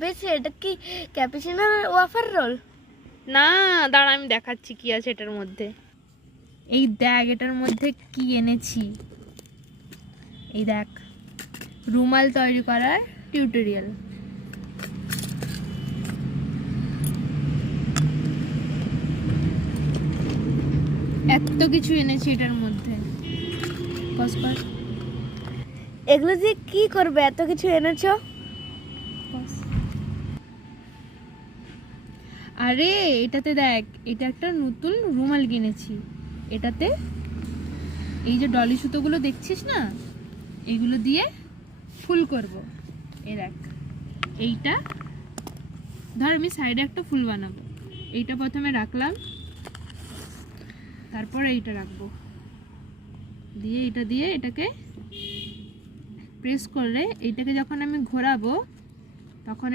পেয়েছি। এটা কি ক্যাপুচিনোর ওয়াফার রোল? না দাঁড়া, আমি দেখাচ্ছি কি আছে এটার মধ্যে। এই দেখ এটার মধ্যে কি এনেছি। এই দেখ, রুমাল তৈরি করার টিউটোরিয়াল। এত কিছু এনেছি এটার মধ্যে। পজ কর। এগুলো দিয়ে কি করবে? এত কিছু এনেছো? পজ। আরে এটাতে দেখ, এটা একটা নতুন রুমাল কিনেছি। এটাতে এই যে ডলি সুতোগুলো দেখছিস না, এইগুলো দিয়ে ফুল করব। এই দেখ, এইটা ধর আমি সাইডে একটা ফুল বানাবো। এইটা প্রথমে রাখলাম, তারপর এইটা রাখবো, দিয়ে এটা দিয়ে এটাকে প্রেস করে এইটাকে যখন আমি ঘোরাবো তখন